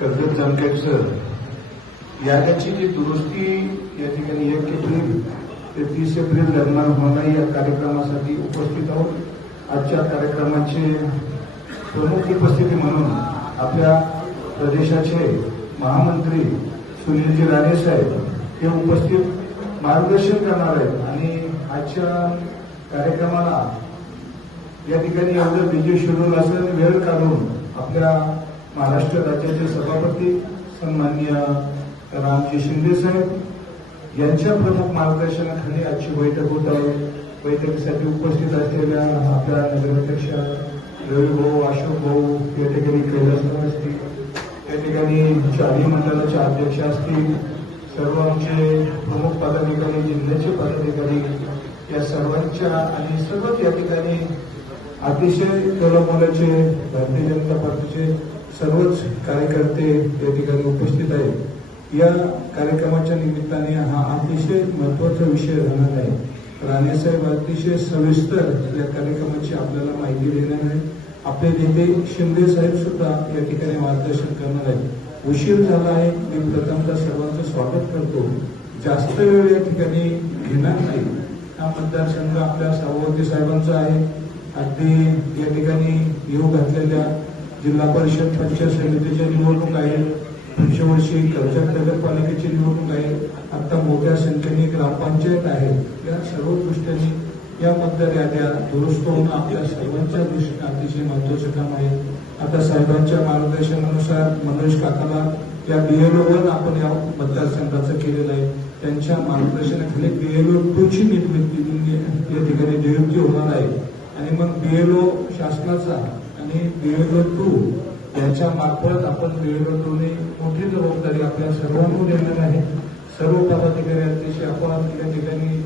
कर्जत जामखेडसर याची जी दुरुस्ती या ठिकाणी 1 एप्रिल ते 30 एप्रिल दरम्यान होणाऱ्या या कार्यक्रमासाठी उपस्थित आहोत। आजच्या कार्यक्रमाचे प्रमुख उपस्थिती म्हणून आपल्या प्रदेशाचे महामंत्री सुनीलजी राणे साहेब हे उपस्थित मार्गदर्शन करणार आहेत आणि आजच्या कार्यक्रमाला या ठिकाणी एवढं बिजी शेड्यूल असून वेळ काढून आपल्या महाराष्ट्र राज्याचे सभापती सन्माननीय रामजी शिंदे साहेब यांच्या प्रमुख मार्गदर्शनाखाली आजची बैठक होत आहे। बैठकीसाठी उपस्थित असलेल्या आपल्या नगराध्यक्ष रवी भाऊ, अशोक भाऊ, या ठिकाणी कैलासराव असतील, या ठिकाणी शालेय मंडळाचे अध्यक्ष असतील, सर्व आमचे प्रमुख पदाधिकारी, जिल्ह्याचे पदाधिकारी, या सर्वांच्या आणि सर्वच या ठिकाणी अतिशय तळमळाचे भारतीय जनता पार्टीचे सर्वच कार्यकर्ते या ठिकाणी उपस्थित आहेत। या कार्यक्रमाच्या निमित्ताने हा अतिशय महत्वाचा विषय राहणार आहे। राणेसाहेब अतिशय सविस्तर या कार्यक्रमाची आपल्याला माहिती देणार आहे। आपले नेते शिंदे साहेब सुद्धा या ठिकाणी मार्गदर्शन करणार आहेत। उशीर झाला आहे, मी प्रथमतः सर्वांचं स्वागत करतो। जास्त वेळ या ठिकाणी घेणार नाही। हा मतदारसंघ आपल्या सभापती साहेबांचा आहे। अगदी या ठिकाणी येऊ घातलेल्या जिल्हा परिषद पंचायत समितीच्या निवडणूक आहे, पुढच्या वर्षी कर्जत नगरपालिकेची निवडणूक आहे, आता मोठ्या संख्येने ग्रामपंचायत आहे। या सर्व दृष्टीने या मतदार याद्या दुरुस्त होणं आपल्या सर्वांच्या दृष्टीने अतिशय महत्वाचं काम आहे। आता साहेबांच्या मार्गदर्शनानुसार मनोज काकाला या BLO-1 आपण या मतदारसंघाचं केलेलं आहे। त्यांच्या मार्गदर्शनाखाली BLO-2 ची निर्मिती या ठिकाणी नियुक्ती होणार आहे आणि मग BLO शासनाचा आणि BLO-2 याच्या मार्फत आपण BLO-2 ने मोठी जबाबदारी आपल्या सर्वांवर येणार आहे। सर्व पदाधिकारी अतिशय आपण या ठिकाणी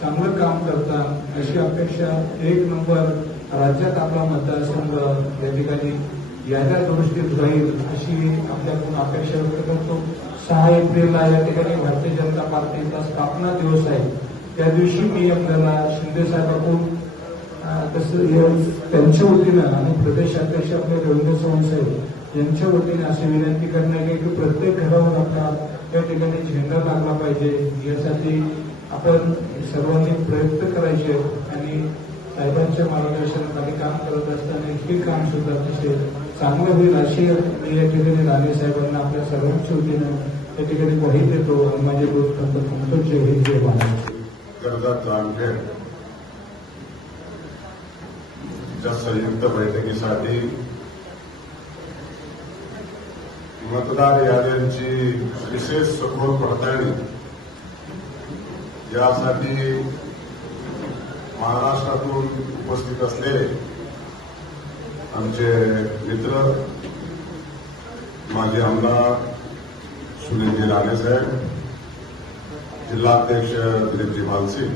चांगलं काम करतात अशी अपेक्षा। 1 नंबर राज्यात आपला मतदारसंघ या ठिकाणी याच्या दुरुस्तीत राहील अशी आपल्याकडून अपेक्षा व्यक्त करतो। 6 एप्रिलला या ठिकाणी भारतीय जनता पार्टीचा स्थापना दिवस आहे। त्या दिवशी मी आपल्याला शिंदे साहेबांकडून त्यांच्या वतीनं आणि प्रदेशाध्यक्ष आपले रवींद्र चव्हाण साहेब यांच्या वतीने अशी विनंती करण्यात येईल की प्रत्येक घरावर आपला या ठिकाणी झेंडा लागला पाहिजे। यासाठी आपण सर्वांनी प्रयत्न करायचे आणि साहेबांच्या मार्गदर्शनाखाली काम करत असताना हे काम सुद्धा अतिशय चांगलं होईल अशी मी या ठिकाणी राणे साहेबांना आपल्या सर्वांच्या वतीनं या ठिकाणी ग्वाही देतो आणि माझे बोलतो जय हिंद जय महाराष्ट्र। कर्जत जामखेड संयुक्त बैठकीसाठी मतदार याद्यांची विशेष सखोल पडताळणी यासाठी महाराष्ट्रातून उपस्थित असलेले आमचे मित्र माजी आमदार सुनीलजी राणे साहेब, जिल्हाध्यक्ष दिलीपजी भालसिंग,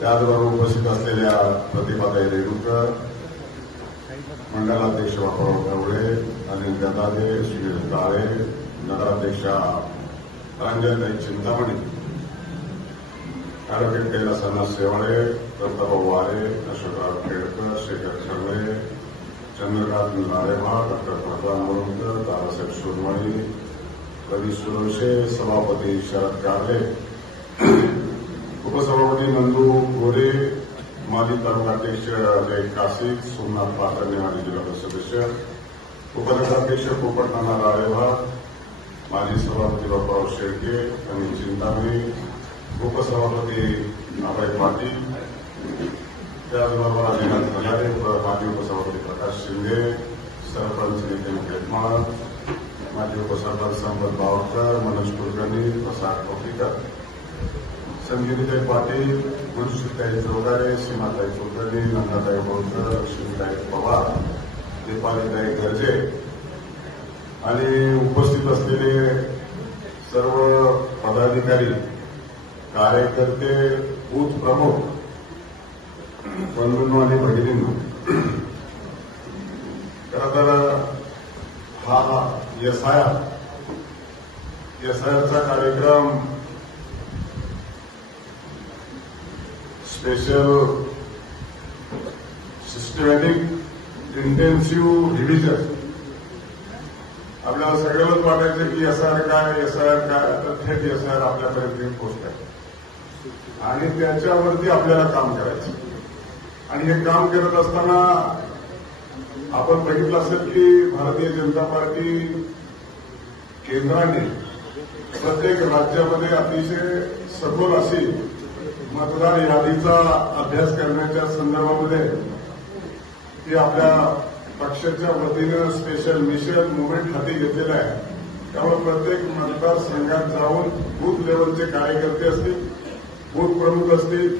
त्याचबरोबर उपस्थित असलेल्या प्रतिभाताई रेणुकर, मंडलाध्यक्ष बापूराव गवळे, अनिल गदादे, सुनील काळे, नगराध्यक्षा रंजनताई चिंतामणी, ॲडव्होकेट कैलासनाथ शेवाळे, दत्ताभाऊ वारे, अशोकराव खेडकर, शेखर खरवे, चंद्रकांत लाडेबा, डॉक्टर प्रल्हाद मोरकर, दादासाहेब सोनवणी, रवी सुरवशे, सभापती शरद कारले, उपसभापती नंदू गोरे, माजी तालुकाध्यक्ष अजय कासिक, सोमनाथ पाटणे, माजी जिल्हा परिषद सदस्य, उपनगराध्यक्ष पोपटनाना राळेभा, माजी सभापती बापूराव शेळके, अनिल चिंतामणी, उपसभापती अभय पाटील, त्याचबरोबर अजिनाथ भंडारे, माजी उपसभापती प्रकाश शिंदे, सरपंच नितीन खेटमाळ, माजी उपसरपंच संपत बावकर, मनोज कुलकर्णी, प्रसाद कोकीकर, संजीवताई पाटील, गुरुश्रीताई चौगारे, सीमाताई कुलकर्णी, नंदाताई बोरकर, लक्ष्मीताई पवार, दीपालीताई गर्जे आणि उपस्थित असलेले सर्व पदाधिकारी, कार्यकर्ते, बूथ प्रमुख, बंधूंनो आणि भगिनींनो, खरं तर हा एसआयआरचा कार्यक्रम स्पेशल सिस्टमॅटिक इंटेन्सिव्ह रिव्हिजन आपल्याला सगळ्यांनाच वाटायचं की एसआर काय तर थेट एसआर आपल्यापर्यंत पोहोचत आणि त्याच्यावरती आपल्याला काम करायचं. आणि हे काम करत असताना आपण बघितलं असेल की भारतीय जनता पार्टी केंद्राने प्रत्येक राज्यामध्ये अतिशय सखोल अशी मतदार यादीचा अभ्यास करण्याच्या संदर्भामध्ये ती आपल्या पक्षाच्या वतीनं स्पेशल मिशन मुवमेंट हाती घेतलेलं आहे. त्यामुळे प्रत्येक मतदारसंघात जाऊन बूथ लेवलचे कार्यकर्ते असतील, बूथ प्रमुख असतील,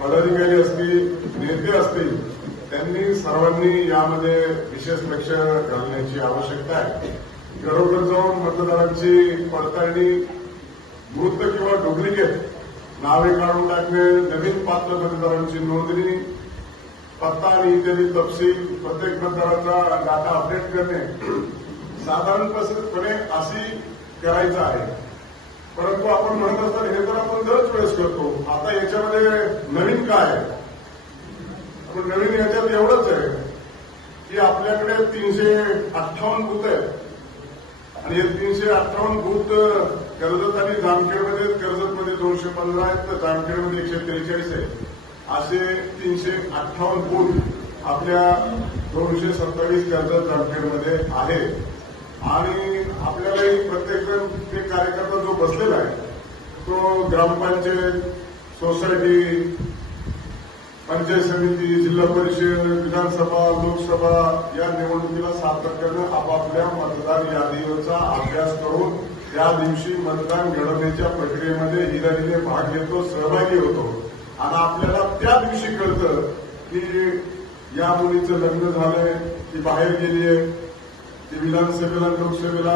पदाधिकारी असतील, नेते असतील, त्यांनी सर्वांनी यामध्ये विशेष लक्ष घालण्याची आवश्यकता आहे. घरोघर जाऊन मतदारांची पडताळणी, मृत किंवा डुप्लिकेट नावे काढून टाकणे, नवीन पात्र मतदारांची नोंदणी, पत्ता आणि इत्यादी तपशील, प्रत्येक मतदाराचा डाटा अपडेट करणे साधारणपणे अशी करायचं आहे. परंतु आपण म्हणत असताना हे तर आपण दरच वेळेस करतो. आता याच्यामध्ये नवीन काय आहे? आपण नवीन याच्यात एवढंच आहे की आपल्याकडे 358 बूथ आहेत आणि हे 358 बूथ कर्जत आणि जामखेडमध्ये, कर्जतमध्ये 215 आहेत तर जामखेडमध्ये 143 आहेत. असे 358 बूथ आपल्या 227 कर्जत जामखेडमध्ये आहेत. आणि आपल्यालाही प्रत्येकजण ते कार्यकर्ता जो बसलेला आहे तो ग्रामपंचायत, सोसायटी, पंचायत समिती, जिल्हा परिषद, विधानसभा, लोकसभा या निवडणुकीला सातत्यानं आपापल्या मतदार यादीवरचा अभ्यास करून त्या दिवशी मतदान घडवण्याच्या प्रक्रियेमध्ये हिरारीने भाग घेतो, सहभागी होतो. आणि आपल्याला त्या दिवशी कळतं की या मुलीचं लग्न झालंय, ती बाहेर गेलीये, ती विधानसभेला लोकसभेला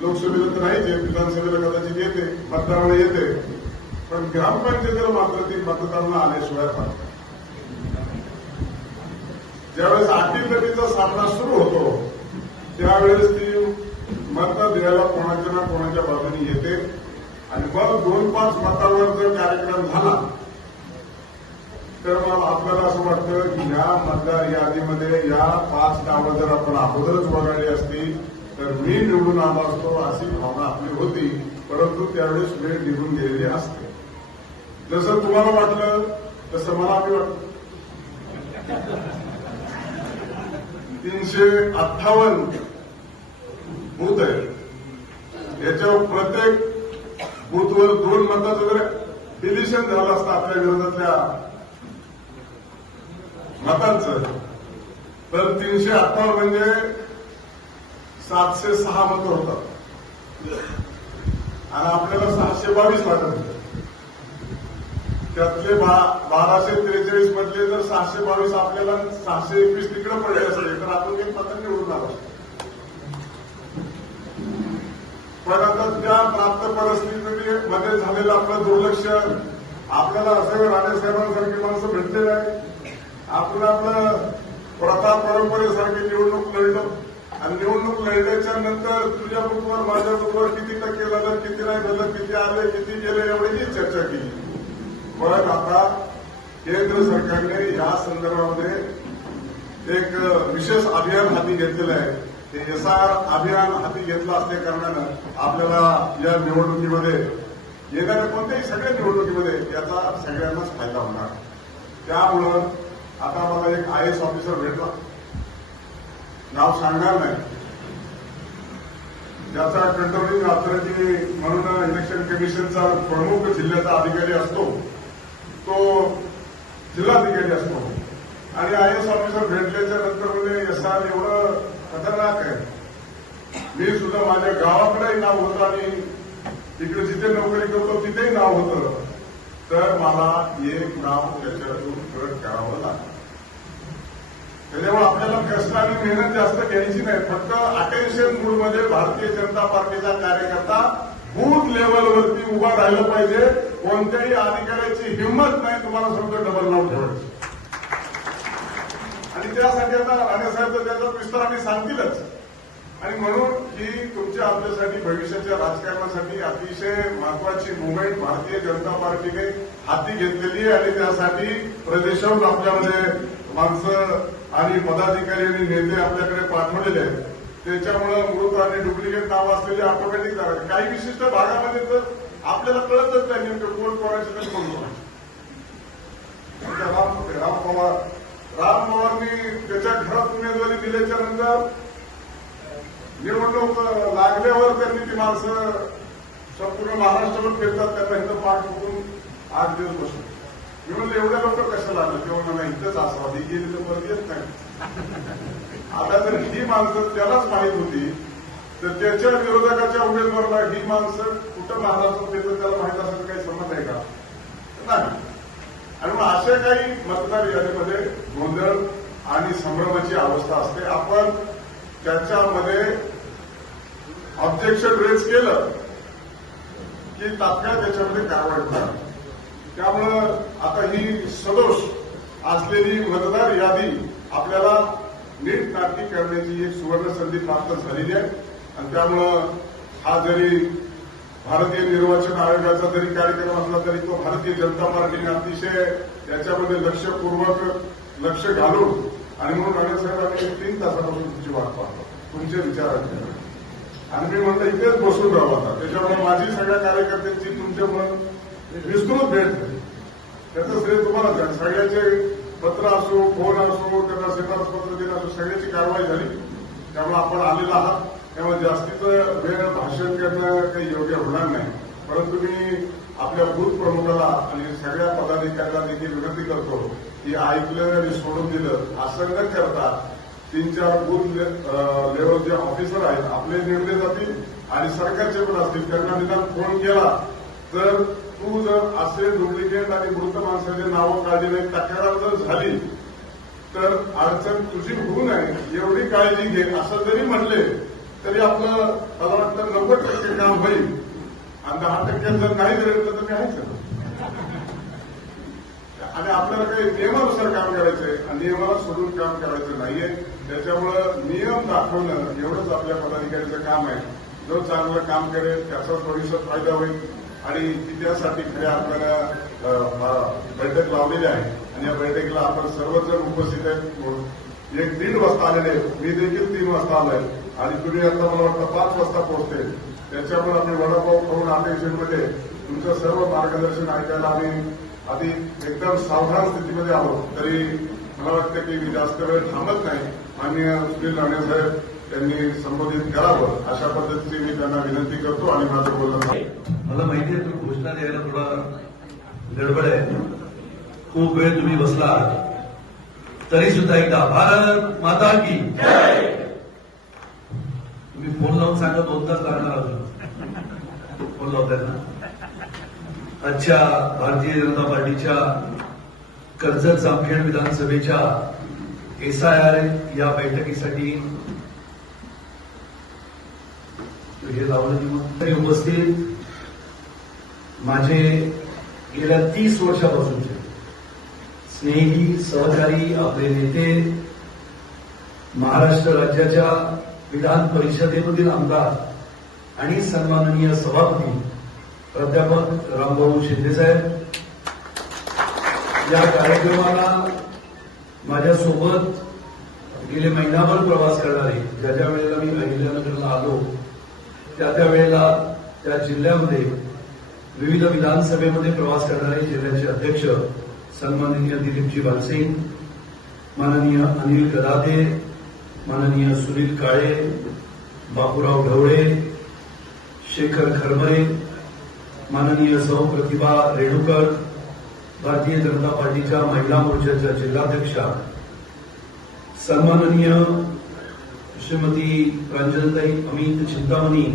तर नाहीच आहे, विधानसभेला कदाचित येते, मतदानाला येते, पण ग्रामपंचायतीला मात्र ती मतदानाला आल्याशिवाय पाहतात. ज्यावेळेस अटीतटीचा सामना सुरू होतो त्यावेळेस ती मतं द्यायला कोणाच्या ना कोणाच्या बाजूने येते. आणि मग 2-5 मतांवर जर कार्यक्रम झाला तर मग आपल्याला असं वाटतं की ह्या मतदार यादीमध्ये या 5 नावं जर आपण अगोदरच वगळली असती तर मी निवडून आलो असतो, अशी भावना आपली होती. परंतु त्यावेळेस वेळ निघून गेलेली असते. जसं तुम्हाला वाटलं तसं मला बी वाटलं. 358 बूथ आहेत. याच्यावर प्रत्येक बूथवर 2 मताचं जर डिलिशन झालं असतं आपल्या विरोधातल्या मतांचं तर 358 म्हणजे 706 मतं होतात आणि आपल्याला 622 वाटत होते. त्यातले 1243 मधले जर 622 आपल्याला 621 तिकडे पडले असते तर आपण एक मतं निवडून आलो. पण आता त्या प्राप्त परिस्थितीमध्ये झालेलं आपलं दुर्लक्ष, आपल्याला असं राणेसाहेबांसारखी माणसं भेटलेलं आहे. आपण आपलं प्रथा परंपरेसारखी निवडणूक लढलो आणि निवडणूक लढल्याच्या नंतर तुझ्या बूथवर माझ्या बूथवर किती टक्के झालं, किती नाही झालं, किती आले, किती गेले एवढीची चर्चा केली. पण आता केंद्र सरकारने या संदर्भामध्ये एक विशेष अभियान हाती घेतलेलं आहे. ते एसआर अभियान हाती घेतलं असल्या कारणानं आपल्याला या निवडणुकीमध्ये, येणाऱ्या कोणत्याही सगळ्या निवडणुकीमध्ये याचा सगळ्यांनाच फायदा होणार. त्यामुळं आता मला एक IAS ऑफिसर भेटला, नाव सांगणार नाही, ज्याचा कंट्रोलिंग ऑथॉरिटी म्हणून इलेक्शन कमिशनचा प्रमुख जिल्ह्याचा अधिकारी असतो, तो जिल्हाधिकारी असतो. आणि IAS ऑफिसर भेटल्याच्या नंतर म्हणजे एसआर एवढं खतरनाक आहे. मी सुद्धा माझ्या गावाकडेही नाव होतं आणि तिकडे जिथे नोकरी करतो तिथेही नाव होतं. तर मला एक नाव त्याच्यातून कट करावं लागतं. त्याच्यामुळे आपल्याला कष्ट आणि मेहनत जास्त घ्यायची नाही. फक्त अटेन्शन मूडमध्ये भारतीय जनता पार्टीचा कार्यकर्ता बूथ लेवलवरती उभा राहिलं पाहिजे. कोणत्याही अधिकाऱ्याची हिंमत नाही तुम्हाला समजा डबल नाव ठेवायची. आणि त्यासाठी आता राणेसाहेब तर त्याचा विस्ताराने सांगतीलच. आणि म्हणून ही तुमच्या आमच्यासाठी भविष्याच्या राजकारणासाठी अतिशय महत्वाची मुवमेंट भारतीय जनता पार्टीने हाती घेतलेली आहे. आणि त्यासाठी प्रदेशाहून आपल्यामध्ये माणसं आणि पदाधिकारी आणि नेते आपल्याकडे पाठवलेले आहेत. त्याच्यामुळं मृत आणि डुप्लिकेट नाव असलेले ऑटोमॅटिक झाले. काही विशिष्ट भागामध्ये तर आपल्याला कळतच नाही नेमकं कोण कोणाचं तर कोण कोणाचं. राम पवारनी त्याच्या घरात उमेदवारी दिल्याच्या नंतर निवडणूक लागल्यावर त्यांनी ती माणसं संपूर्ण महाराष्ट्रावर फिरतात, त्यांना इथं पाठ बघून 8 दिवस बसून. मी म्हणलं एवढ्या लोक कशाला आलं, तेव्हा मला इथंच असावं, ही गेली तर परत येत नाही. आता जर ही माणसं त्यालाच माहीत होती तर त्याच्या विरोधकाच्या उमेदवाराला ही माणसं कुठं महाराष्ट्रात येतं त्याला माहीत असेल काही संबंध आहे का? नाही. आणि मग अशा काही मतदार यादीमध्ये गोंधळ आणि संभ्रमाची अवस्था असते. आपण त्याच्यामध्ये ऑब्जेक्शन रेज केलं की तात्काळ त्याच्यामध्ये कारवाई होणार. त्यामुळं आता ही सदोष असलेली मतदार यादी आपल्याला नीट नाटकी करण्याची एक सुवर्ण संधी प्राप्त झालेली आहे. आणि त्यामुळं हा जरी भारतीय निर्वाचन आयोगाचा जरी कार्यक्रम असला तरी तो भारतीय जनता पार्टीने अतिशय त्याच्यामध्ये लक्षपूर्वक लक्ष घालून आणि म्हणून राणेसाहेब आम्ही 3 तासापासून तुमची वाट पाहतो तुमच्या विचारांची. आणि मी म्हणलं इथेच बसून राहू आता. त्याच्यामुळे माझी सगळ्या कार्यकर्त्यांची तुमच्यामुळे विस्तृत भेट झाली. त्याचं श्रेय तुम्हाला द्या. सगळ्याचे पत्र असो, फोन असो, त्यांना शिफारस पत्र देणं असो, सगळ्याची कारवाई झाली. त्यामुळे आपण आलेला आहात. त्यामुळे जास्तीचं वेळ भाषण करणं काही योग्य होणार नाही. परंतु मी आपल्या बूथ प्रमुखाला आणि सगळ्या पदाधिकाऱ्यांना देखील विनंती करतो की ऐकलं आणि सोडून दिलं असं न करता 3-4 बूथ लेवलचे ऑफिसर आहेत आपले नेमले जातील आणि सरकारचे पण असतील. त्यांना निदान फोन केला तर तू जर असे डुप्लिकेट आणि मृत माणसाचे नावं काळजी नाही तक्रार जर झाली तर अडचण तुझी होऊ नये एवढी काळजी घे असं जरी म्हणले तरी आपलं मला वाटतं 90% काम होईल. आणि 10% जर नाही जर तर मी आहेच. आणि आपल्याला काही नियमानुसार काम करायचंय आणि नियमाला सोडून काम करायचं नाहीये. त्याच्यामुळं नियम दाखवणं एवढंच आपल्या पदाधिकाऱ्याचं काम आहे. जो चांगलं काम करेल त्याचा थोडीसा फायदा होईल. आणि त्यासाठी खऱ्या आपल्याला बैठक लावलेली आहे आणि या बैठकीला आपण सर्वजण उपस्थित आहेत. 1-1:30 वाजता आलेले आहेत. मी देखील 3 वाजता आलोय आणि तुम्ही आता मला वाटतं 5 वाजता पोहोचते. त्याच्यामुळे आम्ही वडापाव खाऊन अटेन्शनमध्ये तुमचं सर्व मार्गदर्शन ऐकायला आम्ही आधी एकदम सावधान स्थितीमध्ये आहोत. तरी मला वाटतं की मी जास्त वेळ थांबत नाही. माननीय सुनील राणेसाहेब त्यांनी संबोधित करावं अशा पद्धतीची मी त्यांना विनंती करतो आणि माझं बोलणं. मला माहिती आहे तुम्ही घोषणा द्यायला थोडा गडबड आहे. खूप वेळ तुम्ही बसला तरी सुद्धा एकदा भारत माता की तुम्ही फोन लावून सांगा 2 तास लागणार अजून. फोन लावताय ना. आजच्या भारतीय जनता पार्टीच्या कर्जत जामखेड विधानसभेच्या SIR या बैठकीसाठी हे लावलं उपस्थित माझे गेल्या 30 वर्षापासूनचे स्नेही सहकारी आपले नेते महाराष्ट्र राज्याच्या विधान परिषदेमधील आमदार आणि सन्माननीय सभापती प्राध्यापक रामभाऊ शिंदेसाहेब या कार्यक्रमाला माझ्यासोबत गेले महिनाभर प्रवास करणारे ज्या वेळेला मी अहिल्यानगरला आलो त्या वेळेला त्या जिल्ह्यामध्ये विविध विधानसभेमध्ये प्रवास करणारे जिल्ह्याचे अध्यक्ष सन्माननीय दिलीपजी बालसिंग, माननीय अनिल गदादे, माननीय सुनील काळे, बापूराव ढवळे, शेखर खरमरे, माननीय सौ प्रतिभा रेणुकर, भारतीय जनता पार्टीच्या महिला मोर्चाच्या जिल्हाध्यक्षा सन्माननीय श्रीमती प्रांजलताई अमित चिंतामणी,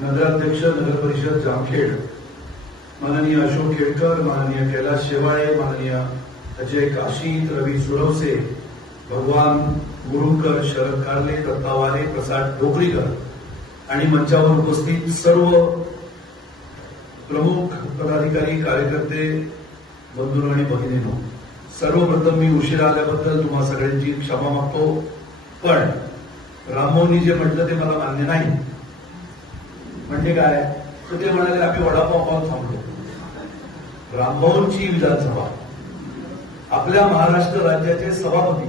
नगराध्यक्ष नगर परिषद जामखेड, माननीय अशोक खेडकर, माननीय कैलास शेवाळे, माननीय अजय काशीद, रवी सुरवसे, भगवान गुरुकर, शरद कारले, दत्ता वाले, प्रसाद डोकरीकर आणि मंचावर उपस्थित सर्व प्रमुख पदाधिकारी, कार्यकर्ते, बंधू आणि भगिनींनो, सर्वप्रथम मी उशिरा आल्याबद्दल तुम्हा सगळ्यांची क्षमा मागतो. पण रामभाऊंनी जे म्हटलं ते मला मान्य नाही. म्हणजे काय तर ते म्हणाले आम्ही वडापाव खाऊन थांबलो. रामभाऊंची विधानसभा, आपल्या महाराष्ट्र राज्याचे सभापती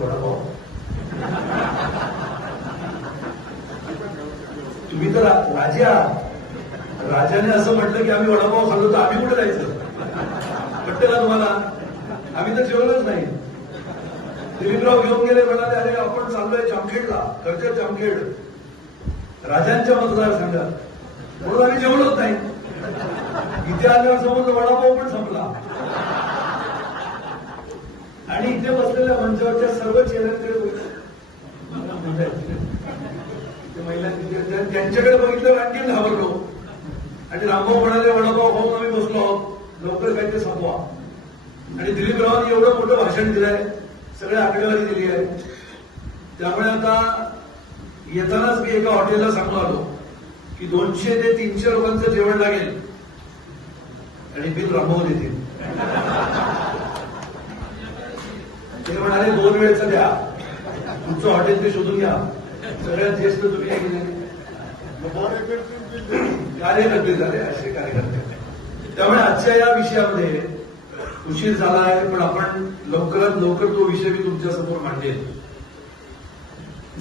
वडापाव तुम्ही तर राजे आहात. राजाने असं म्हटलं की आम्ही वडापाव खाल्लो तर आम्ही कुठे जायचं? वाटतं का तुम्हाला? आम्ही तर जेवलंच नाही. दिलीपराव घेऊन गेले, म्हणाले अरे आपण चाललोय जामखेडला, कर्जत जामखेड, राजांच्या मतदारसंघात, म्हणून आम्ही जेवलोच नाही. इथे आल्यावर समोर वडापाव पण संपला. आणि इथे बसलेल्या मंचावरच्या सर्व चेहऱ्यांकडे त्यांच्याकडे बघितलं आणखी घाबरलो. आणि रामभाऊ म्हणाले वडापाव खाऊन आम्ही बसलो आहोत, लवकर काय ते संपवा. आणि दिलीपरावांनी एवढं मोठं भाषण दिलंय, सगळ्या आकडेवारी दिली आहे. त्यामुळे आता येतानाच मी एका हॉटेलला सांगून आलो की 200 ते 300 लोकांचं जेवण लागेल आणि बिल रामभाऊ देतील. ते म्हणाले 2 वेळेचं द्या, तुमचं हॉटेल ते शोधून घ्या, सगळ्यात ज्येष्ठ तुम्ही आहे की नाही? कार्यकर्ते झाले असे कार्यकर्ते. त्यामुळे आजच्या या विषयामध्ये उशीर झाला आहे, पण आपण लवकरात लवकर तो विषय मी तुमच्या समोर मांडेल.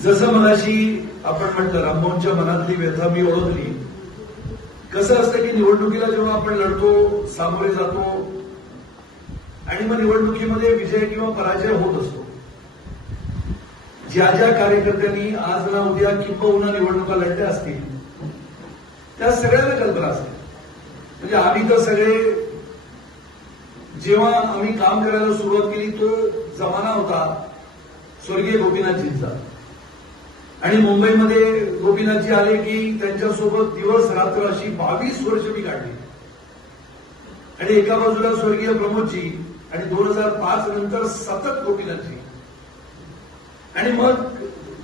जसं मगाशी आपण म्हटलं, रामभाऊंच्या मनातली व्यथा मी ओळखली. कसं असतं की निवडणुकीला जेव्हा आपण लढतो, सामोरे जातो आणि मग निवडणुकीमध्ये विजय किंवा पराजय होत असतो. ज्या ज्या कार्यकर्त्यांनी आज ना उद्या किंबहुना निवडणुका लढल्या असतील त्या सगळ्यांना कल्पना असते. म्हणजे आम्ही तर सगळे जेव्हा आम्ही काम करायला सुरुवात केली तो जमाना होता स्वर्गीय गोपीनाथजींचा. आणि मुंबईमध्ये गोपीनाथजी आले की त्यांच्यासोबत दिवस रात्र अशी 22 वर्ष मी काढली. आणि एका बाजूला स्वर्गीय प्रमोदजी आणि 2005 नंतर सतत गोपीनाथजी. आणि मग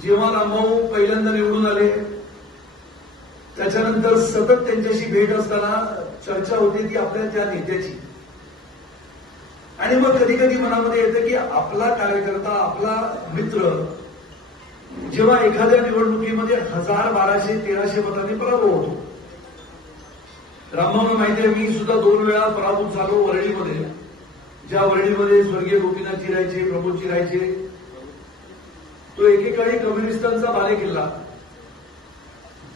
जेव्हा रामभाऊ पहिल्यांदा निवडून आले त्याच्यानंतर सतत त्यांच्याशी भेट असताना चर्चा होती ती आपल्या त्या नेत्याची. आणि मग कधी कधी मनामध्ये येतं की आपला कार्यकर्ता, आपला मित्र जेव्हा एखाद्या निवडणुकीमध्ये 1000, 1200, 1300 मतांनी पराभव होतो. रामभाऊंना माहिती आहे, मी सुद्धा 2 वेळा पराभूत झालो वरळीमध्ये. ज्या वरळीमध्ये स्वर्गीय गोपीनाथजी राहायचे, प्रमोदजी राहायचे, तो एकेकाळी कम्युनिस्टांचा बालेकिल्ला.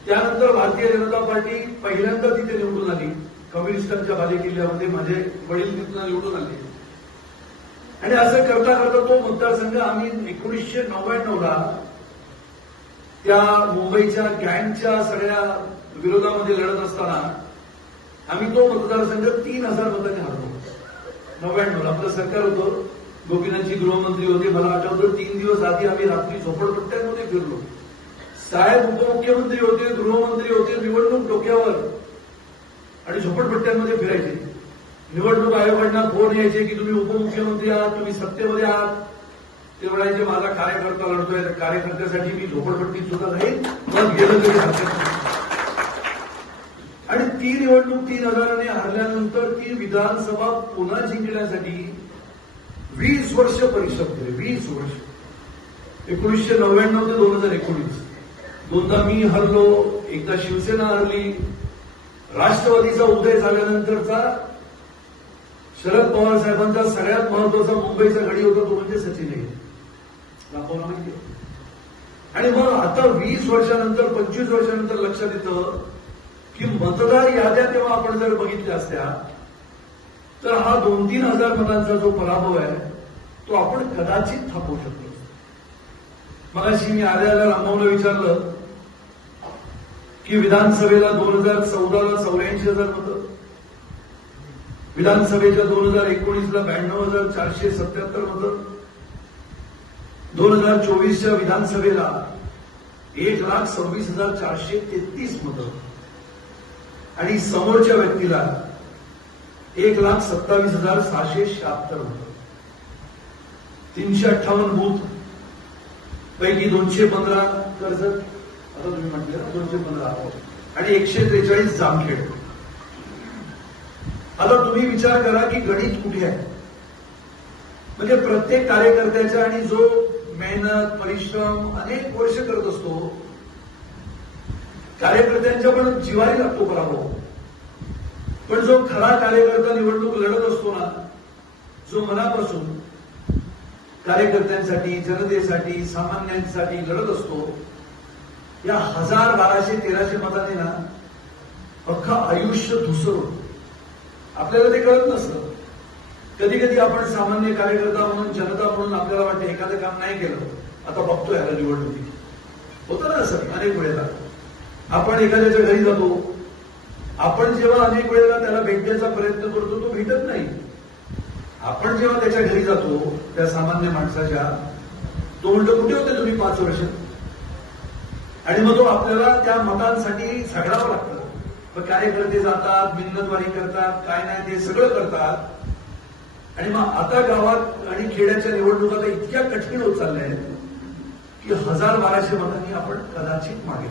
त्यानंतर भारतीय जनता पार्टी पहिल्यांदा तिथे निवडून आली. कम्युनिस्टांच्या बालेकिल्ल्यामध्ये माझे वडील तिथून निवडून आले. आणि असं करता करता तो मतदारसंघ आम्ही 1999ला त्या मुंबईच्या गँगच्या सगळ्या विरोधामध्ये लढत असताना आम्ही तो मतदारसंघ 3000 मतांनी हरलो. 99ला आपलं सरकार होतं, गोपीनाथजी गृहमंत्री होते. मला आठवतं 3 दिवस आधी आम्ही रात्री झोपडपट्ट्यांमध्ये फिरलो. साहेब उपमुख्यमंत्री होते, गृहमंत्री होते, निवडणूक डोक्यावर आणि झोपडपट्ट्यांमध्ये फिरायचे. निवडणूक आयोगांना फोन यायचे की तुम्ही उपमुख्यमंत्री आहात, तुम्ही सत्तेमध्ये आहात. ते म्हणायचे माझा कार्यकर्ता लढतोय, तर कार्यकर्त्यासाठी मी झोपडपट्टीत सुद्धा राहील, मग गेलं तरी हरकत नाही. आणि ती निवडणूक 3000ने हरल्यानंतर ती विधानसभा पुन्हा जिंकण्यासाठी 20 वर्ष परिश्रम केले. 20 वर्ष. 1999 ते 2019 दोनदा मी हरलो, एकदा शिवसेना हरली. राष्ट्रवादीचा उदय झाल्यानंतरचा शरद पवार साहेबांचा सगळ्यात महत्वाचा मुंबईचा गडी होता तो म्हणजे सचिन हे. दाखवला माहिती. आणि मग आता 20 वर्षानंतर 25 वर्षानंतर लक्षात येतं की मतदार याद्या तेव्हा आपण जर बघितल्या असत्या तर हा 2-3 हजार मतांचा जो पराभव आहे तो आपण कदाचित थांबवू शकतो. मगाशी मी आल्याला रामभाऊला विचारलं की विधानसभेला 2014ला 84,000 मतं, विधानसभेच्या 2019ला 92,477 मतं, 2024च्या विधानसभेला 1,26,433 मतं आणि समोरच्या व्यक्तीला 1,27,676 मतं. 358 बूथ पैकी 215 कर्जत, आता तुम्ही म्हटलं 215 आणि 143 जामखेड. आता तुम्ही विचार करा की गणित कुठे आहे. म्हणजे प्रत्येक कार्यकर्त्याच्या आणि जो मेहनत, परिश्रम अनेक वर्ष करत असतो, कार्यकर्त्यांच्या पण जिवारी लागतो पराभव. पण जो खरा कार्यकर्ता निवडणूक लढत असतो ना, जो मनापासून कार्यकर्त्यांसाठी, जनतेसाठी, सामान्यांसाठी लढत असतो, या 1200-1300 मतांनी ना अख्खं आयुष्य धुसरून आपल्याला ते कळत नसतं. कधी कधी आपण सामान्य कार्यकर्ता म्हणून, जनता म्हणून आपल्याला वाटतं एखादं काम नाही केलं, आता बघतोय याला निवडणुकीत. होतं ना असं अनेक वेळेला. आपण एखाद्याच्या घरी जातो, आपण जेव्हा अनेक वेळेला त्याला भेटण्याचा प्रयत्न करतो, तो भेटत नाही. आपण जेव्हा त्याच्या घरी जातो, त्या सामान्य माणसाच्या, तो म्हणतो कुठे होते तुम्ही 5 वर्ष? आणि मग तो आपल्याला त्या मतांसाठी झगडावं लागतं. मग कार्यकर्ते जातात, मिन्नतवारी करतात, काय नाही ते सगळं करतात. आणि मग आता गावात आणि खेड्याच्या निवडणुका तर इतक्या कठीण होत चालल्या आहेत की 1200 मतांनी आपण कदाचित मागे